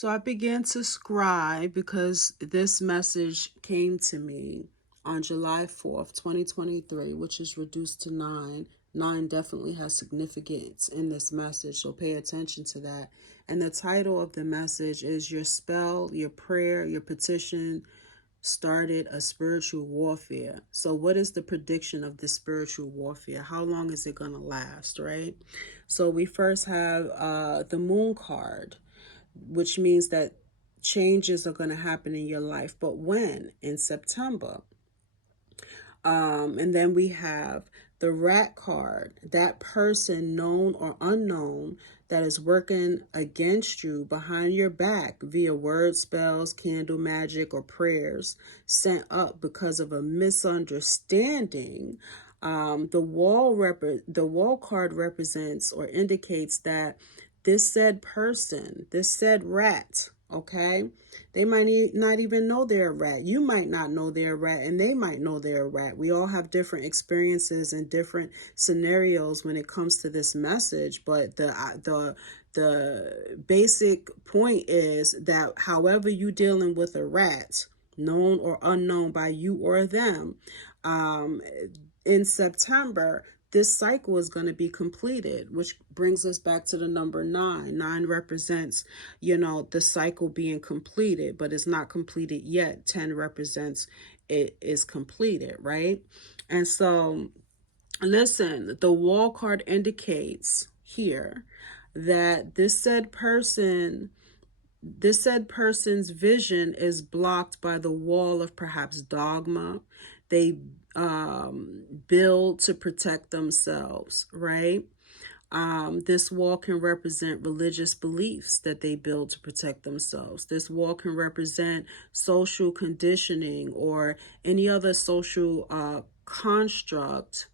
So I began to scribe because this message came to me on July 4th, 2023, which is reduced to 9. 9 definitely has significance in this message, so pay attention to that. And the title of the message is Your Spell, Your Prayer, Your Petition started a spiritual warfare. So what is the prediction of this spiritual warfare? How long is it going to last, right? So we first have the moon card, which means that changes are going to happen in your life. But when? In September. And then we have the rat card, that person, known or unknown, that is working against you behind your back via word spells, candle magic, or prayers sent up because of a misunderstanding. The wall card represents or indicates that this said person, this said rat, okay, they might not even know they're a rat. You might not know they're a rat, and they might know they're a rat. We all have different experiences and different scenarios when it comes to this message, but the basic point is that however you dealing with a rat, known or unknown by you or them, in September, this cycle is going to be completed, which brings us back to the number 9. 9 represents, the cycle being completed, but it's not completed yet. 10 represents it is completed, right? And so, listen, the wall card indicates here that this said person's vision is blocked by the wall of perhaps dogma. They build to protect themselves, right? This wall can represent religious beliefs that they build to protect themselves. This wall can represent social conditioning or any other social construct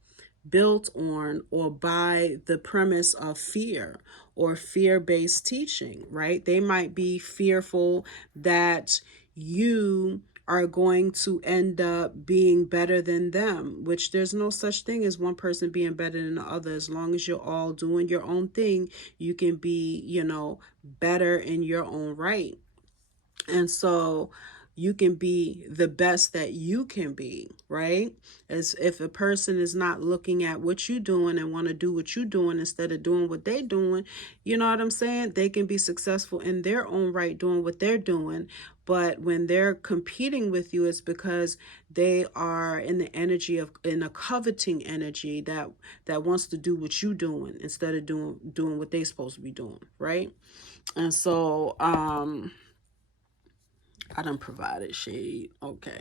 built on or by the premise of fear or fear-based teaching, right? They might be fearful that you are going to end up being better than them, which there's no such thing as one person being better than the other. As long as you're all doing your own thing, you can be, better in your own right. And so you can be the best that you can be, right? As if a person is not looking at what you're doing and want to do what you're doing instead of doing what they're doing, you know what I'm saying? They can be successful in their own right doing what they're doing. But when they're competing with you, it's because they are in the energy of, in a coveting energy that wants to do what you're doing instead of doing what they're supposed to be doing, right? And so, I done provided shade. Okay.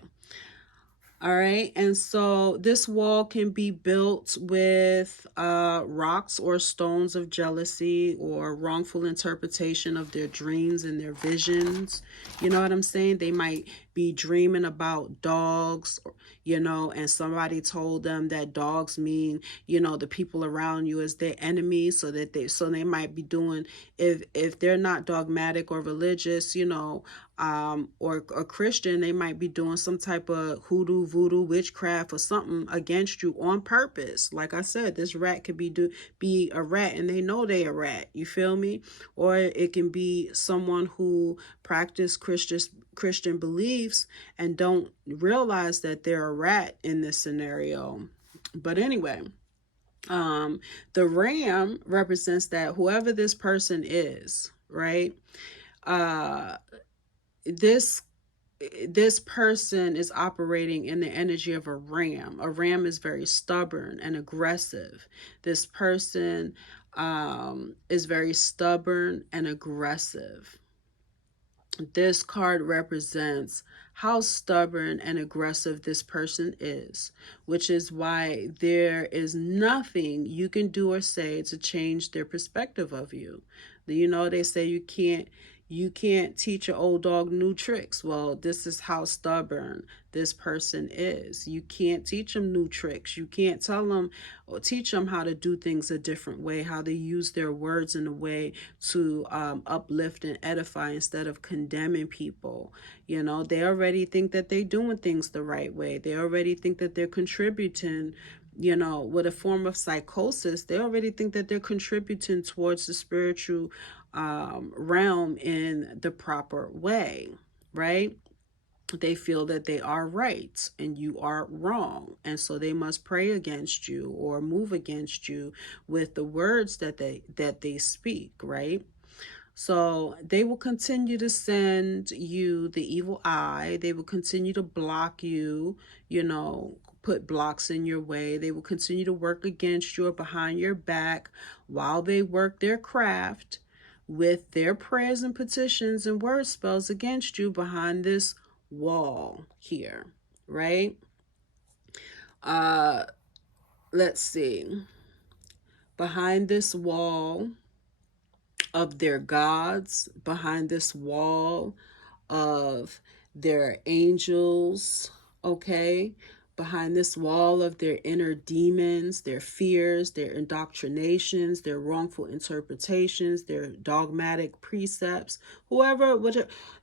All right. And so this wall can be built with rocks or stones of jealousy or wrongful interpretation of their dreams and their visions. You know what I'm saying? They might be dreaming about dogs, and somebody told them that dogs mean, the people around you as their enemies, so they might be doing, if they're not dogmatic or religious, or Christian, they might be doing some type of hoodoo, voodoo, witchcraft, or something against you on purpose. Like I said, this rat could be a rat, and they know they a rat. You feel me? Or it can be someone who practice Christian beliefs and don't realize that they're a rat in this scenario. But anyway, the ram represents that whoever this person is, right? This person is operating in the energy of a ram. A ram is very stubborn and aggressive. This person is very stubborn and aggressive. This card represents how stubborn and aggressive this person is, which is why there is nothing you can do or say to change their perspective of you. They say you can't teach an old dog new tricks. Well, this is how stubborn this person is. You can't teach them new tricks. You can't tell them or teach them how to do things a different way, how to use their words in a way to uplift and edify instead of condemning people. They already think that they're doing things the right way. They already think that they're contributing, with a form of psychosis. They already think that they're contributing towards the spiritual realm in the proper way, right? They feel that they are right and you are wrong, and so they must pray against you or move against you with the words that they speak, right? So they will continue to send you the evil eye. They will continue to block you, put blocks in your way. They will continue to work against you or behind your back while they work their craft with their prayers and petitions and word spells against you behind this wall here, right? Uh let's see. Behind this wall of their gods, behind this wall of their angels, okay? Behind this wall of their inner demons, their fears, their indoctrinations, their wrongful interpretations, their dogmatic precepts, whichever,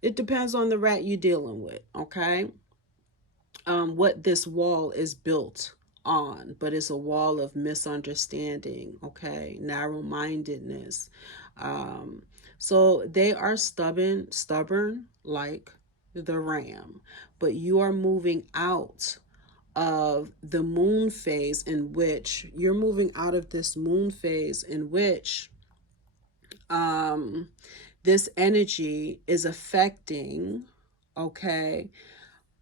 it depends on the rat you're dealing with, okay? What this wall is built on, but it's a wall of misunderstanding, okay? Narrow-mindedness. So they are stubborn like the ram, but you are moving out of the moon phase in which you're moving out of this moon phase in which this energy is affecting, okay,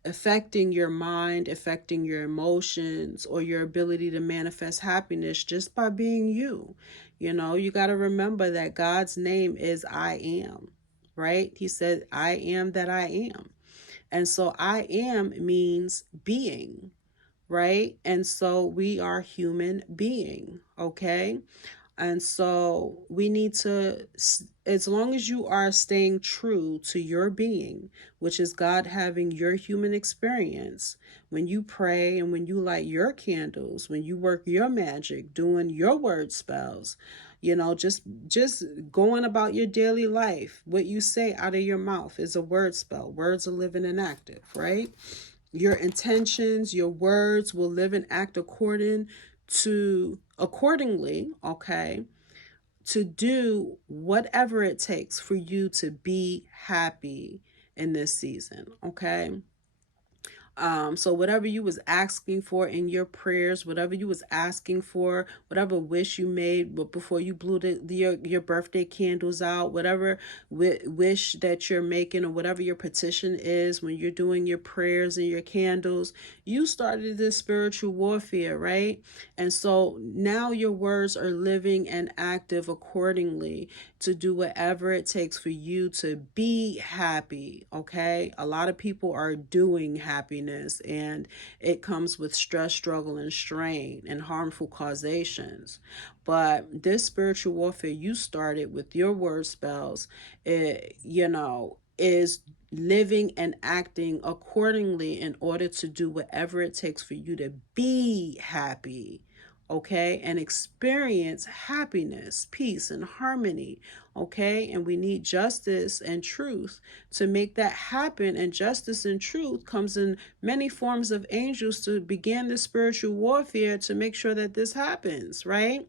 affecting your mind, affecting your emotions, or your ability to manifest happiness just by being you. You got to remember that God's name is I am, right? He said, I am that I am. And so I am means being, right? And so we are human being, okay? And so we need to, as long as you are staying true to your being, which is God having your human experience, when you pray and when you light your candles, when you work your magic, doing your word spells, just going about your daily life, what you say out of your mouth is a word spell. Words are living and active, right? Your intentions, your words will live and act accordingly, okay, to do whatever it takes for you to be happy in this season, okay? So whatever you was asking for in your prayers, whatever you was asking for, whatever wish you made before you blew your birthday candles out, whatever wish that you're making, or whatever your petition is when you're doing your prayers and your candles, you started this spiritual warfare, right? And so now your words are living and active accordingly to do whatever it takes for you to be happy, okay? A lot of people are doing happiness, and it comes with stress, struggle, and strain and harmful causations. But this spiritual warfare you started with your word spells, is living and acting accordingly in order to do whatever it takes for you to be happy, okay, and experience happiness, peace, and harmony, okay? And we need justice and truth to make that happen. And justice and truth comes in many forms of angels to begin the spiritual warfare to make sure that this happens, right?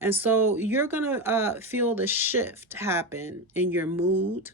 And so you're gonna feel the shift happen in your mood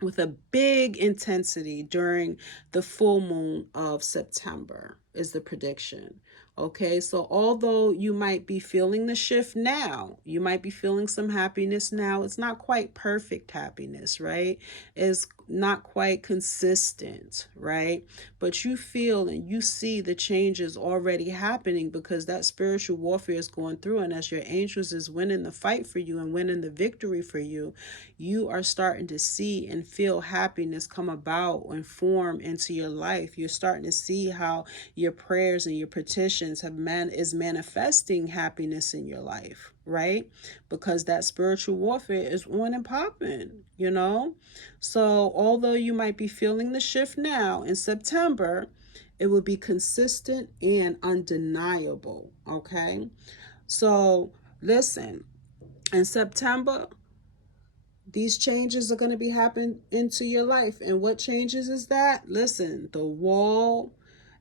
with a big intensity during the full moon of September, is the prediction. Okay, so although you might be feeling the shift now, you might be feeling some happiness now, it's not quite perfect happiness, right? It's not quite consistent, right? But you feel and you see the changes already happening because that spiritual warfare is going through, and as your angels is winning the fight for you and winning the victory for you, you are starting to see and feel happiness come about and form into your life. You're starting to see how your prayers and your petitions is manifesting happiness in your life, right? Because that spiritual warfare is on and popping. So although you might be feeling the shift now in September, it will be consistent and undeniable, okay? So listen, in September, these changes are going to be happening into your life. And what changes is that? Listen, the wall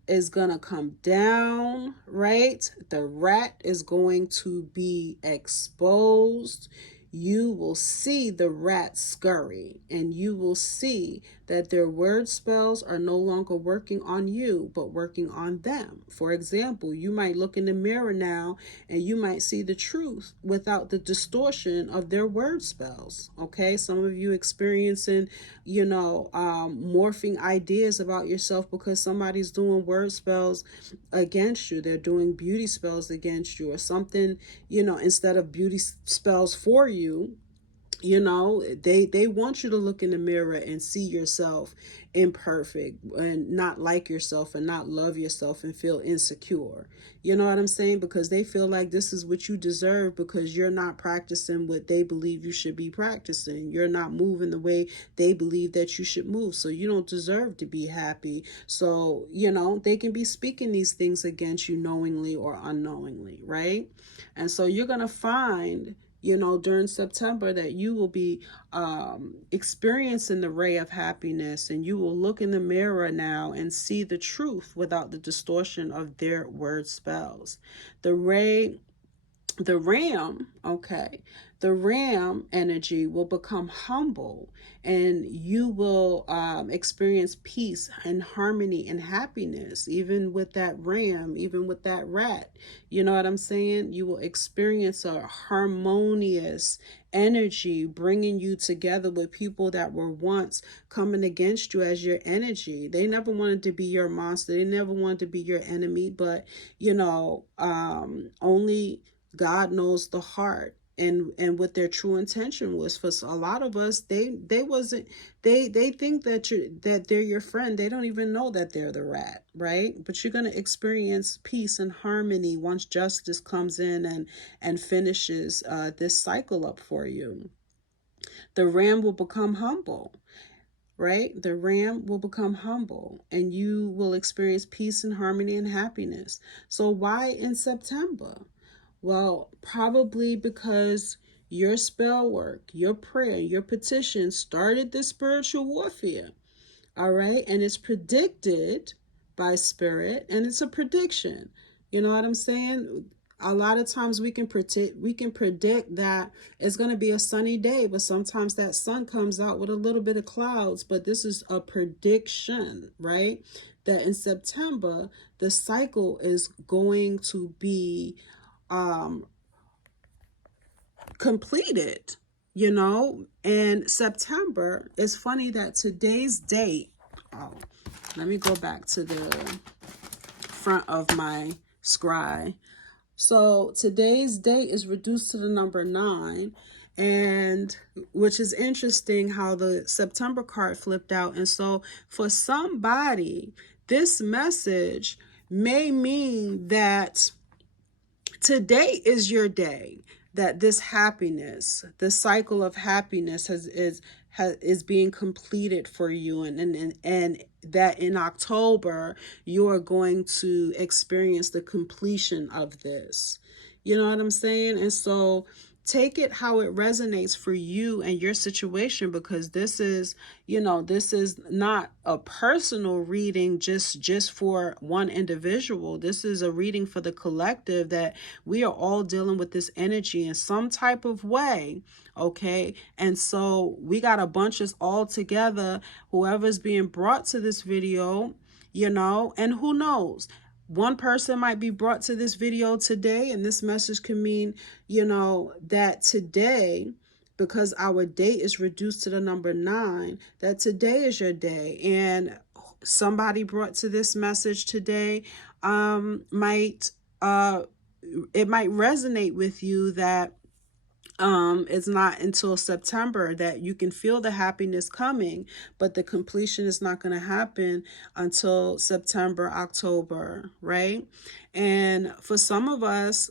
is going to come down, right? The rat is going to be exposed. you will see the rat scurry, and you will see that their word spells are no longer working on you, but working on them. For example, you might look in the mirror now and you might see the truth without the distortion of their word spells. Okay, some of you experiencing, morphing ideas about yourself because somebody's doing word spells against you. They're doing beauty spells against you or something, instead of beauty spells for you. They want you to look in the mirror and see yourself imperfect and not like yourself and not love yourself and feel insecure. You know what I'm saying? Because they feel like this is what you deserve because you're not practicing what they believe you should be practicing. You're not moving the way they believe that you should move. So you don't deserve to be happy. So, they can be speaking these things against you knowingly or unknowingly, right? And so you're going to find during September that you will be experiencing the ray of happiness, and you will look in the mirror now and see the truth without the distortion of their word spells. The ram, the ram energy will become humble, and you will experience peace and harmony and happiness, even with that ram, even with that rat. You know what I'm saying? You will experience a harmonious energy bringing you together with people that were once coming against you as your energy. They never wanted to be your monster. They never wanted to be your enemy, but only God knows the heart and what their true intention was. For a lot of us, they think that they're your friend. They don't even know that they're the rat, right? But you're going to experience peace and harmony once justice comes in and finishes this cycle up for you. The ram will become humble, right? The ram will become humble, and you will experience peace and harmony and happiness. So why in September? Well, probably because your spell work, your prayer, your petition started this spiritual warfare. All right. And it's predicted by spirit, and it's a prediction. You know what I'm saying? A lot of times we can predict that it's going to be a sunny day, but sometimes that sun comes out with a little bit of clouds. But this is a prediction, right? That in September, the cycle is going to be completed, and September. It's funny that today's date, let me go back to the front of my scry. So today's date is reduced to the number 9, and which is interesting how the September card flipped out. And so for somebody, this message may mean that today is your day, that this happiness, the cycle of happiness is being completed for you, and that in October you are going to experience the completion of this. You know what I'm saying? And so take it how it resonates for you and your situation, because this is not a personal reading just for one individual. This is a reading for the collective, that we are all dealing with this energy in some type of way. Okay. And so we got a bunch of all together, whoever's being brought to this video, and who knows, one person might be brought to this video today, and this message can mean, that today, because our date is reduced to the number 9, that today is your day. And somebody brought to this message today might resonate with you, that it's not until September that you can feel the happiness coming, but the completion is not going to happen until September, October, right? And for some of us,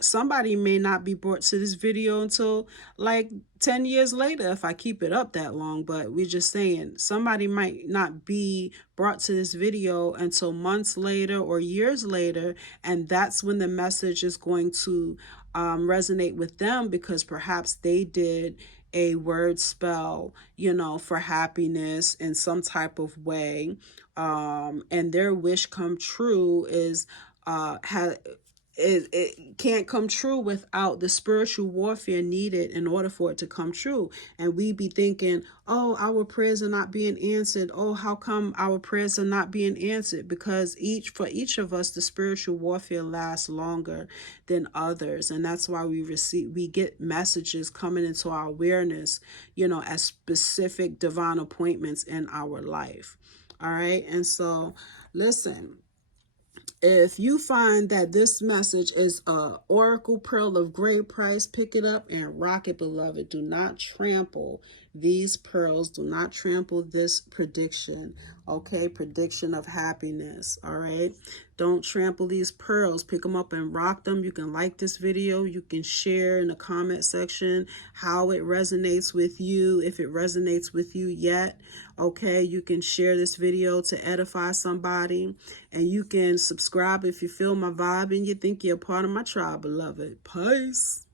somebody may not be brought to this video until like 10 years later, if I keep it up that long. But we're just saying somebody might not be brought to this video until months later or years later, and that's when the message is going to resonate with them, because perhaps they did a word spell, for happiness in some type of way, and their wish come true is it can't come true without the spiritual warfare needed in order for it to come true. And we be thinking, oh, our prayers are not being answered. Oh, how come our prayers are not being answered? Because for each of us, the spiritual warfare lasts longer than others. And that's why we get messages coming into our awareness, as specific divine appointments in our life. All right. And so listen, if you find that this message is a oracle pearl of great price, pick it up and rock it, beloved. Do not trample these pearls. Do not trample this prediction. Okay, prediction of happiness. All right, don't trample these pearls. Pick them up and rock them. You can like this video. You can share in the comment section how it resonates with you, if it resonates with you yet. Okay, you can share this video to edify somebody, and you can subscribe if you feel my vibe and you think you're a part of my tribe, beloved. Peace.